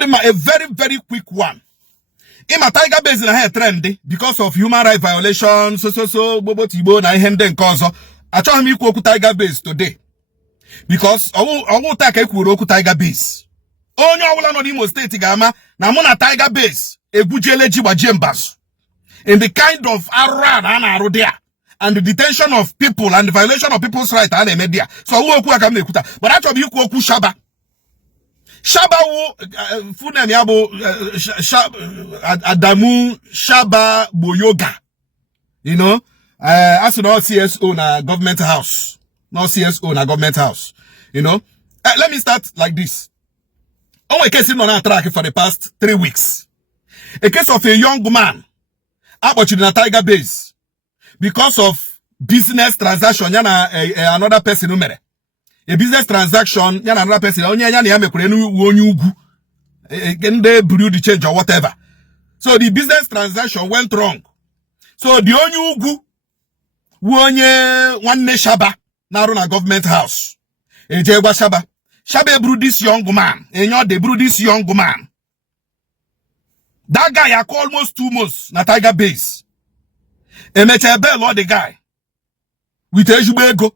Uzodinma, a very, very quick one. In my Tiger Base in a hair trendy because of human rights violations, Bobo Tibo, na Henden Kozo. I told him you go to Tiger Base today. Because I won't take a Kuroku Tiger Base. Oh, no, no, Imo State Gama, Namona Tiger Base, a Gujeleji Wajembas. In the kind of Arad and Arodia, and the detention of people and the violation of people's rights and the media. So I will come to but actually, you go to Shaba. Shaba Funem Yabo Adamu Shaba Boyoga. You know, as an CSO na government house. No CSO na government house. You know. Let me start like this. Oh, a case in on track for the past 3 weeks. A case of a young man about in a Tiger Base because of business transaction. Yana another person numere. A business transaction, yana another person, they brew the change or whatever. So the business transaction went wrong. So the only one Shaba, now run a government house. Shaba brew this young man. They brew this young man. That guy had almost 2 months na Tiger Base. Bell the guy. With Ejubego.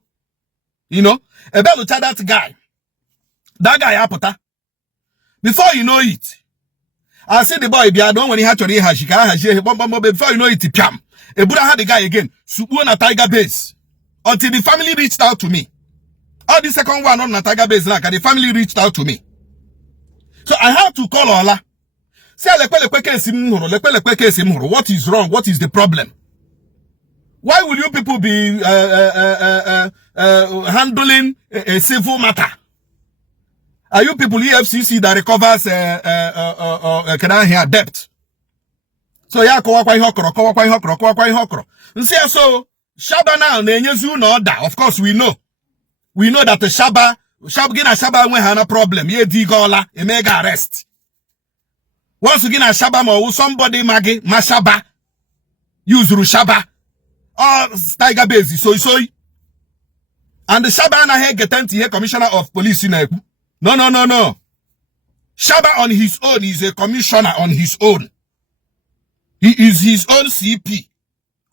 You know? Ebelo tell that guy. That guy apota. Before you know it, I see the boy be adon when he had to before you know it, piam. Ebuda had the guy again. Subu na Tiger Base. Until the family reached out to me. All the second one on na Tiger Base like the family reached out to me. So I had to call Ala. Say what is wrong? What is the problem? Why will you people be handling a civil matter? Are you people EFCC that recovers debt? So yeah, so Shaba now no order. Of course we know. We know that the Shaba when had a problem. Ye digola a mega arrest. Once again a Shaba mo somebody magi mashaba use Shaba. Oh, Tiger Base, so. And the Shaba na here get here commissioner of police in Ebu. No. Shaba on his own is a commissioner on his own. He is his own CP.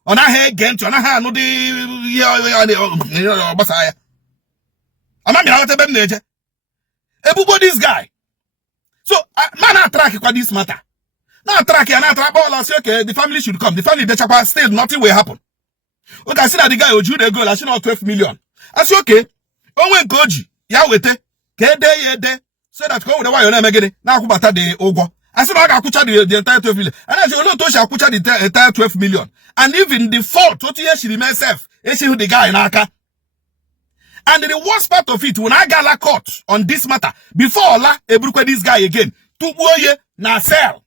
On a hair gent, on a hand, no the this guy. So, man, I track this matter. Now, track all. I say, okay, the family should come. The family, the chapa, still nothing will happen. Okay, I see that the guy who drew the goal, I see now 12 million. I say, okay, oh, Goji, ya wete, ye so that go with the way you're again. Now, Kubata the Ogo. I said, I got the entire 12 million. And I said, no, Tosha Kucha the entire 12 million. And even the fault, what she remains self, she who the guy in Aka. And the worst part of it, when I got la court on this matter, before Allah, Ebruke this guy again, to boye na sell.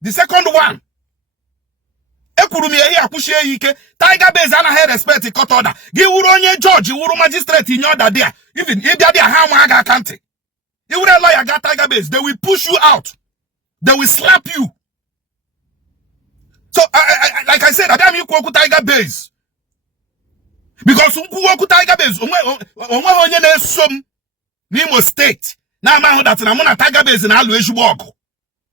The second one. Tiger Base and I respect the court order. Give Uronye judge, Uru magistrate in order there. Even if they are how county. You would lawyer got Tiger Base, they will push you out. They will slap you. So like I said, I damn you go Tiger Base. Because Unku Tiger Base, onye some Nimo State. Now man that na Tiger Base in always walk.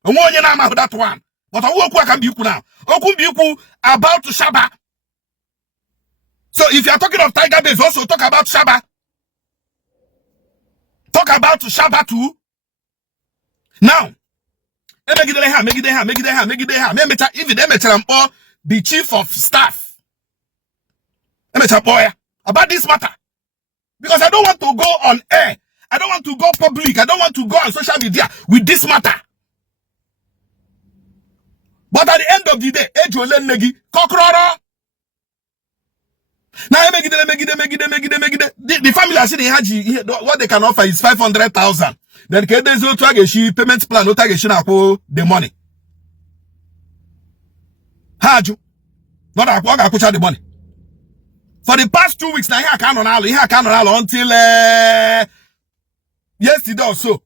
Onye na man that one. But I can be now. Oku about Shaba. So if you are talking of Tiger Base, also talk about Shaba. Talk about Shaba too. Now, even the chief of staff. About this matter. Because I don't want to go on air. I don't want to go public. I don't want to go on social media with this matter. But at the end of the day, now the family are saying what they can offer is 500,000. Then there's no payment plan, no the money. Haju. Not the money. For the past 2 weeks, now I can't run until yesterday or so.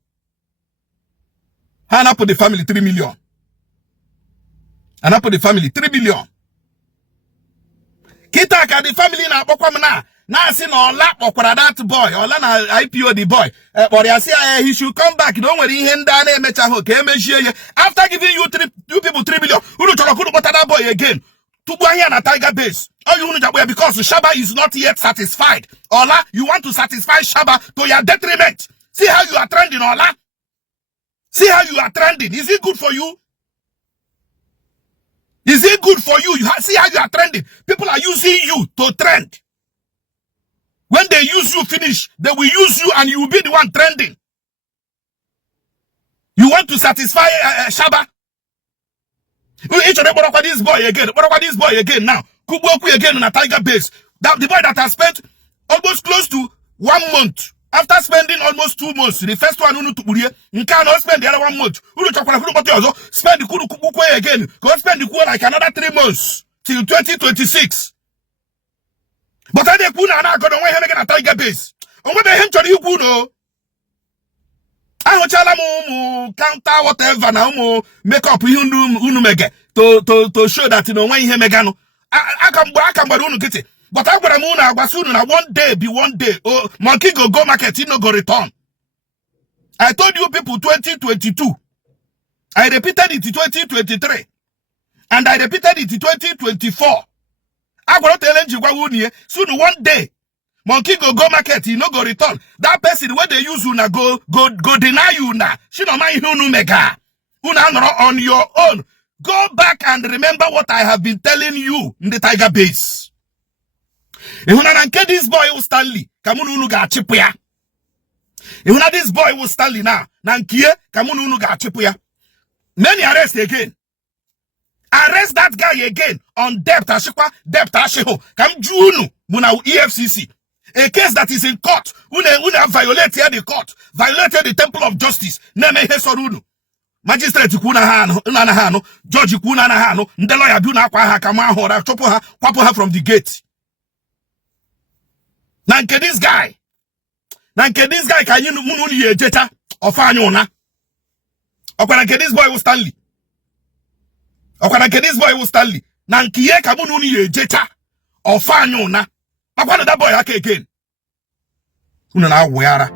And I put the family 3 million. And I put the family 3 billion. Kitaka the family na Now see no lap or that boy, or na IPO the boy. Or he should come back. Don't worry, after giving you you people 3 million, who don't put that boy again. To go here na Tiger base. All you know because Shaba is not yet satisfied. Ola, you want to satisfy Shaba to your detriment. See how you are trending, Ola. See how you are trending. Is it good for you? Is it good for you? See how you are trending. People are using you to trend. When they use you finish, they will use you and you will be the one trending. You want to satisfy Shaba? This boy again. What about this boy again now? Kuboku again on a Tiger base. That the boy that has spent almost close to 1 month. After spending almost 2 months, the first one you cannot spend the other 1 month. Spend the Kuboku again. Go spend the like another 3 months till 2026. But I didn't go to a Tiger base. And what the hell do you know? I want counter whatever now make up unumege to show that you know when you megano. I can get it. But I'm gonna soon one day be one day. Oh, monkey go market, you know go return. I told you people 2022. I repeated it in 2023. And I repeated it in 2024. I'm gonna tell you soon one day. Monkey go market, you know go return. That person where they use una go deny you na. She don't mind you mega. Una on your own. Go back and remember what I have been telling you in the Tiger base. If this boy will Stanley, kamunu ga chipuya. If this boy will Stanley now, nankie kamunu ga chipuya. Many arrest again. Arrest that guy again on debt ashikwa, debt ashiho. Kam junu muna EFCC. A case that is in court. Una violated the court. Violated the temple of justice. Neme hesorunu. Magistrate kuna hano. Judge kuna hano. Ndelo ya duna kwa ha kama hora. Chopo ha. Kwapo ha from the gate. Nanke this guy can you mununi ye jeta. Ofanyo na. Okwananke this boy will Stanley. Nankiye kamununi ye jeta. Ofanyo na. That boy again. Una na weara.